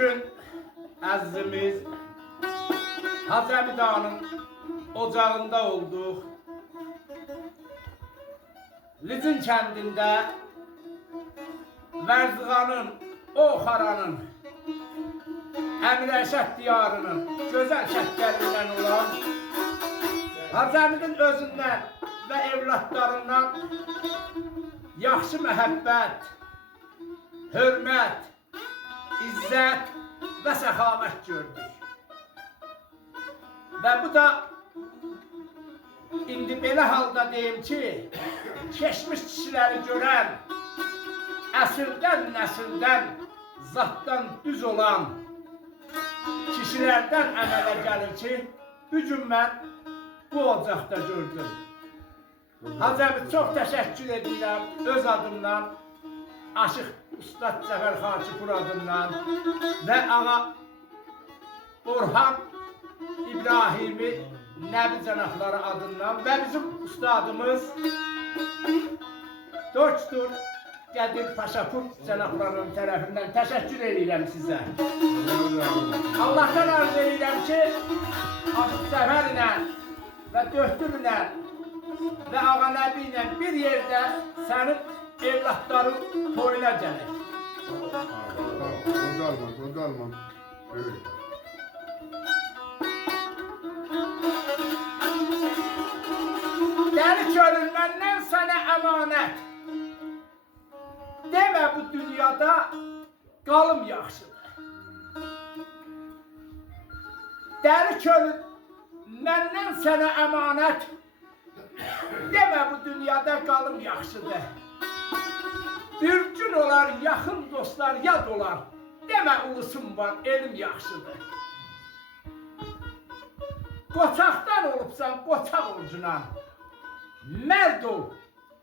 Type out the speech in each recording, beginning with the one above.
Bugün əzizimiz Hacı Əmid Ağanın ocağında olduq. Lüzün kəndində Vərzıqanın, Oxaranın, Əmirəşət diyarının gözəl şəhərlərindən olan Hacı Əmidin özündən və evlatlarından yaxşı məhəbbət, hörmət, izzət və səxavət gördük. Və bu da indi belə halda deyim ki, keçmiş kişiləri görən, əsildən, nəsildən, zatdan düz olan kişilərdən əmələ gəlir ki, bugün mən bu ocaqda gördüm. Hacı Əmid, çox təşəkkür edirəm öz adımdan, Aşıq Ustad Cəfər Xakipur adından və ağa Orhan İbrahimi Nəbi cənabları adından və bizim ustadımız Doktor Qədir Paşapur cənablarının tərəfindən təşəkkür edirəm sizə. Allahdan arz edirəm ki, Aşıq Cəfər ilə və Döhtür ilə və ağa Nəbi ilə bir yerdə sənin evlatların toyuna gəlir. Qodalman. Dəli körün məndən sənə əmanət. Demə bu dünyada qalım yaxşıdır. Dəli körün məndən sənə əmanət. Demə bu dünyada qalım yaxşıdır. Bir gün olar, yaxın dostlar yad olar. Demə ulusum var, elim yaxşıdır. Qoçaqdan olubsan, qoçaq olcunan. Mərd ol,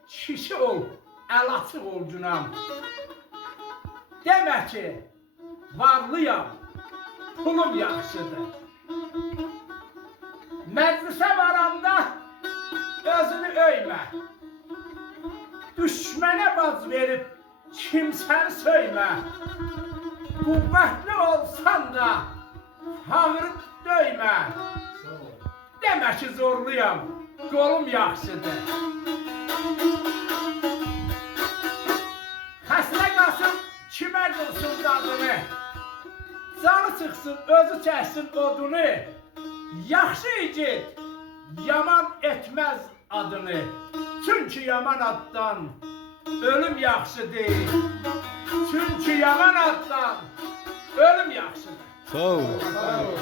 kişi ol, əl açıq olcunan. Demə ki, varlıyam, pulum yaxşıdır. Məclisə varanda özünü öymə. Düşmənə baz verib kimsəni söymə. Qüvvətli olsan da ağırıb döymə. Demə ki zorluyam, qolum yaxşıdır. Xəstə qalsın kimə qılsın qadını. Canı çıxsın, özü çəksin odunu. Yaxşı igid yaman etməz adını. Çünki yaman addan ölüm yaxşı deyil. Çünki yaman addan ölüm yaxşıdır. Sağ ol. Sağ ol.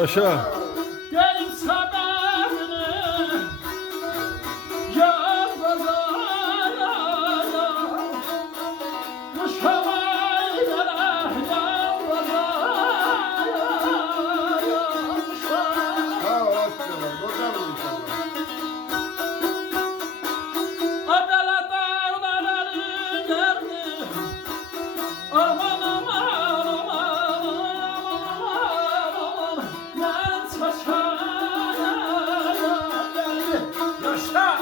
Yaşa. Gelin sabahını yaz bazara muşamaylara yaz bazara Sağ ol aslanım. Qodalman. Adala dağları geldi aman aman aman aman ben saçana geldi Yaşa!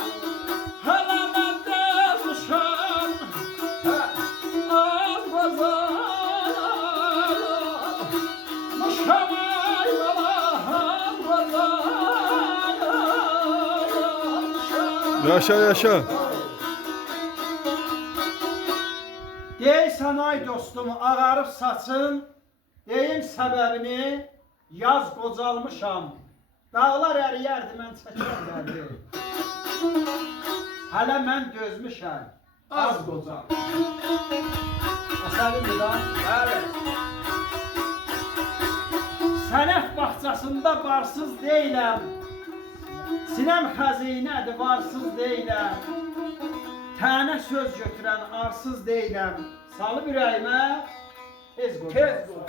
hala ben dezmişim az bazara muşamaylara az bazara Yaşa yaşa. Deyirsən ay dostum ağarıb saçın, deyim səbəbini, yaz qocalmışam. Dağlar əriyərdi, mən çəkirəm dərdi. Hələ mən dözmüşəm, az qocal. Əsəbimdir da. Bəli. Sənət bağçasında barsız deyiləm. Sinəm xəzinədir, varsız deyiləm. Tənə söz götürən arsız deyiləm. Salıb ürəyimə, tez qocal. Tez ol.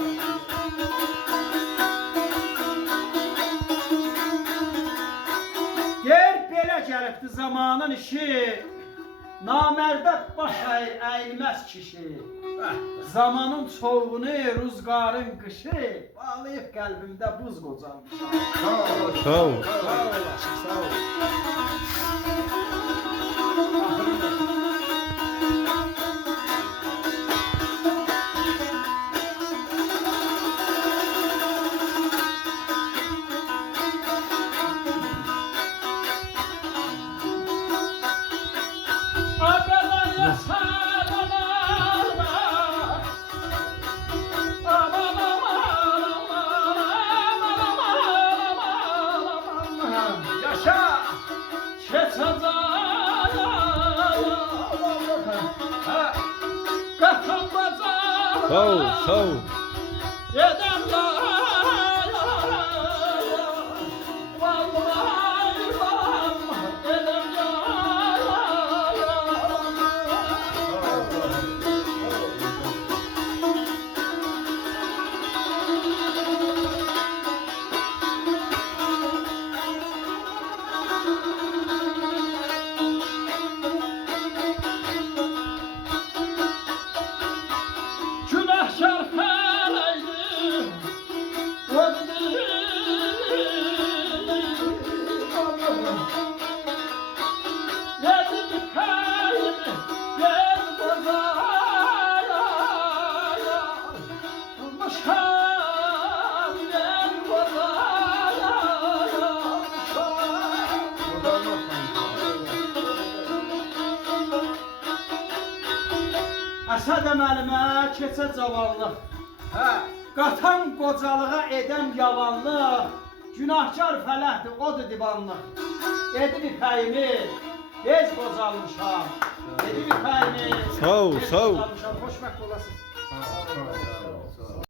Deyir belə gəlibdi zamanın işi. Namərdə baş əyir, əyilməz kişi. Zamanın soğunu, rüzgarın qışı, bağlayıb qəlbimdə buz qocalmışam. Sağ olasın. Sağ ol. Sağ olasın, sağ ol. Abelaya sarılarma. Aman aman aman aman aman. Yaşa! Ha! Sağ ol. Sağ ol. Günahkar feleydim, o yedim peyimi, yer bozaya, muşam yer bozaya, Əsəd əməlimə keçə cavanlıq. Ha! Qatan qocalığa edəm yavanlıq. Günahkar fələhdir, odur divanlıq. Edib ipəyimi, bez qocalmışam. Edib ipəyimi, Sağ ol, bez sağ ol. qocalmışam. Xoşbəxt olasın. Sağ ol.